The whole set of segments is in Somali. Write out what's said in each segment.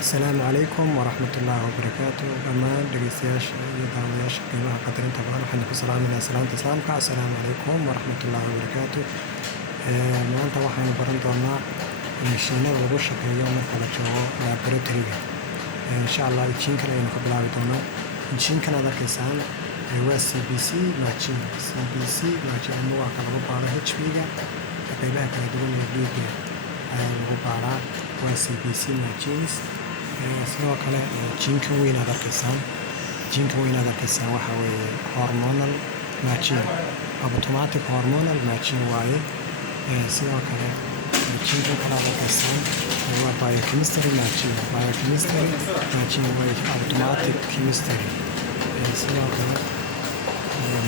السلام عليكم ورحمة الله وبركاته دمان dhegeystayaasha iyo daawadayaasha qiimaha qadarinta badan waxaan ku salaaminaa salaanta islaamka assalaamu calaykum waraxmatullaahi wabarakaatu maanta waxaan baran doonaa mashiinada lagu shaqeeyo marka la joogo laboratory-ga insha Allah injiinkan ayaynu ka bilaabi doonaa injiinkan aad arkaysaan waa CBC machine ama waa ka lagu baaro HP-ga qaybaha kala duwan ee dhiigga ayaa lagu baaraa waa CBC machines sidoo kale injiinkan weyn aad arkaysaan waxa weeye hormonal machine automatic hormonal machine waaye sidoo kale injiinkan kale aad arkaysaan waa biochemistry machine waaye automatic chemistry sidoo kale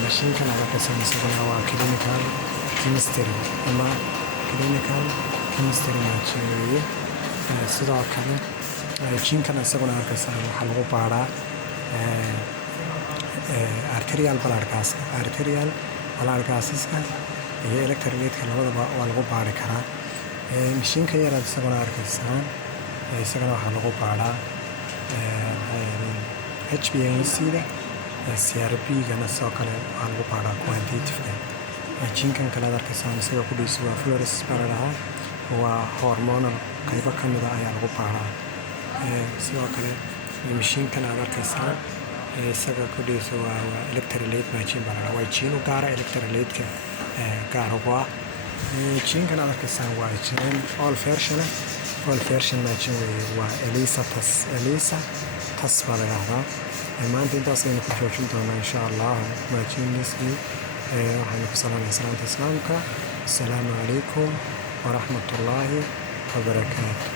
mashiinkan aad arkaysaan isaguna waa clinical chemistry ama clinical chemistry machine weeye sidoo kale injiinkan isaguna arkaysaan waxaa lagu baaraa arterial blood gaasiska iyo electrolytka labadaba waa lagu baari karaa mashiinka yaraad isaguna arkaysaan isagana waxaa lagu baaraa HbA1c-da CRP-gana sidoo kale waa lagu baaraa quantitative-ka injiinkan kale aad arkaysaan isaga ku dhiisa waa fluorescence baa la dhahaa waa hormonal qaybo ka mid ah ayaa lagu baaraa sidoo kale mashiinkan aad arkaysaan isaga ku dhiisa waa electrolyte machine baa la dhahaa waa injiin u gaara electrolytka gaar ugu ah injiinkan aad arkaysaan waa injiin all version machine weeye waa ELISA tas baa la dhahdaa maanta intaas aynu ku joojin doonaa insha Allah machineski waxaynu ku salaamaynaa salaanta islaamka assalaamu calaykum waraxmatullaahi wabarakaatu